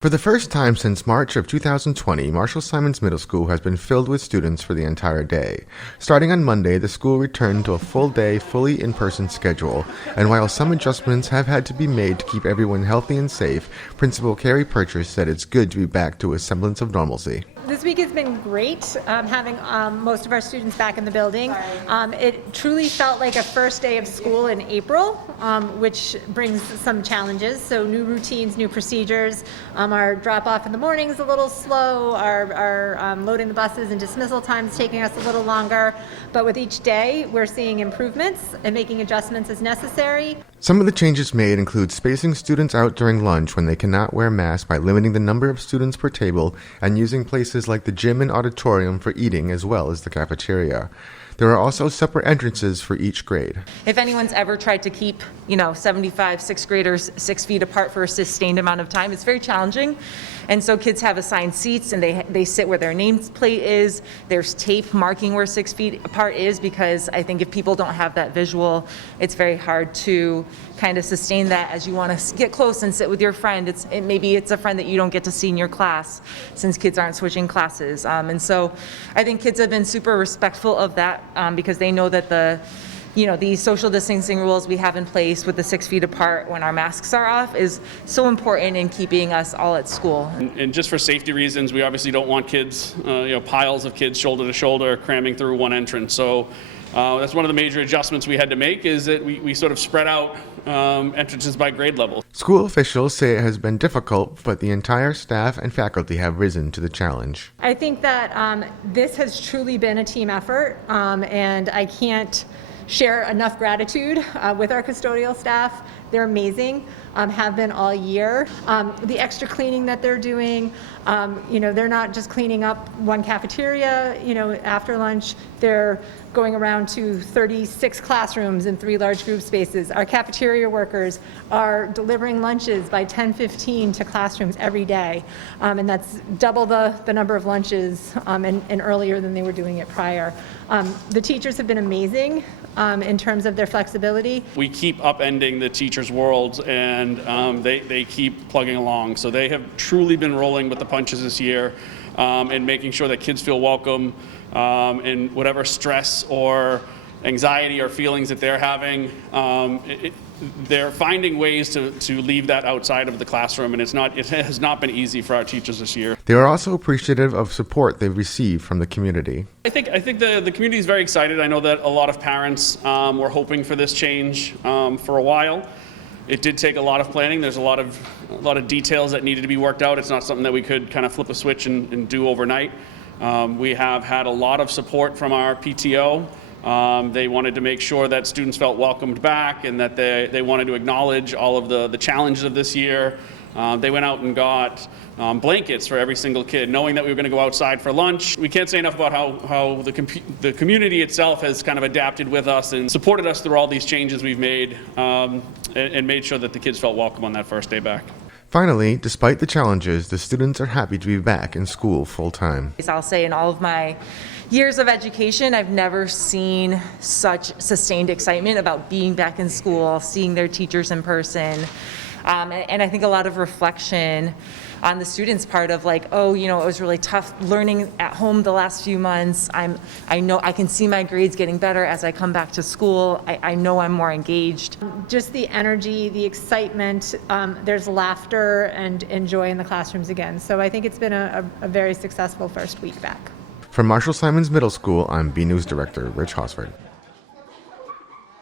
For the first time since March of 2020, Marshall Simonds Middle School has been filled with students for the entire day. Starting on Monday, the school returned to a full-day, fully in-person schedule, and while some adjustments have had to be made to keep everyone healthy and safe, Principal Carrie Purchase said it's good to be back to a semblance of normalcy. This week has been great, having most of our students back in the building. It truly felt like a first day of school in April, which brings some challenges. So new routines, new procedures. Our drop-off in the morning is a little slow. Our loading the buses and dismissal time is taking us a little longer. But with each day, we're seeing improvements and making adjustments as necessary. Some of the changes made include spacing students out during lunch when they cannot wear masks by limiting the number of students per table and using places like the gym and auditorium for eating as well as the cafeteria. There are also separate entrances for each grade. If anyone's ever tried to keep, 75 sixth graders 6 feet apart for a sustained amount of time, it's very challenging. And so kids have assigned seats and they sit where their nameplate is. There's tape marking where 6 feet apart is, because I think if people don't have that visual, it's very hard to kind of sustain that as you want to get close and sit with your friend. Maybe it's a friend that you don't get to see in your class since kids aren't switching classes. And so I think kids have been super respectful of that because they know that the social distancing rules we have in place with the 6 feet apart when our masks are off is so important in keeping us all at school. And just for safety reasons, we obviously don't want kids, piles of kids shoulder to shoulder cramming through one entrance. So that's one of the major adjustments we had to make, is that we sort of spread out entrances by grade level. School officials say it has been difficult, but the entire staff and faculty have risen to the challenge. I think that this has truly been a team effort, and I can't share enough gratitude with our custodial staff. They're amazing, have been all year. The extra cleaning that they're doing, they're not just cleaning up one cafeteria, after lunch. They're going around to 36 classrooms in 3 large group spaces. Our cafeteria workers are delivering lunches by 10:15 to classrooms every day. And that's double the number of lunches and earlier than they were doing it prior. The teachers have been amazing in terms of their flexibility. We keep upending the teachers' world, and they keep plugging along. So they have truly been rolling with the punches this year, and making sure that kids feel welcome, and whatever stress or anxiety or feelings that they're having, they're finding ways to leave that outside of the classroom, and it has not been easy for our teachers this year. They are also appreciative of support they've received from the community. I think the community is very excited. I know that a lot of parents were hoping for this change for a while. It did take a lot of planning. There's a lot of details that needed to be worked out. It's not something that we could kind of flip a switch and do overnight. We have had a lot of support from our PTO. They wanted to make sure that students felt welcomed back, and that they wanted to acknowledge all of the challenges of this year. They went out and got blankets for every single kid, knowing that we were going to go outside for lunch. We can't say enough about how the community itself has kind of adapted with us and supported us through all these changes we've made, and made sure that the kids felt welcome on that first day back. Finally, despite the challenges, the students are happy to be back in school full-time. I'll say in all of my years of education, I've never seen such sustained excitement about being back in school, seeing their teachers in person. And I think a lot of reflection on the students' part of it was really tough learning at home the last few months. I know I can see my grades getting better as I come back to school. I know I'm more engaged. Just the energy, the excitement, there's laughter and joy in the classrooms again. So I think it's been a very successful first week back. From Marshall Simonds Middle School, I'm B News Director Rich Hosford.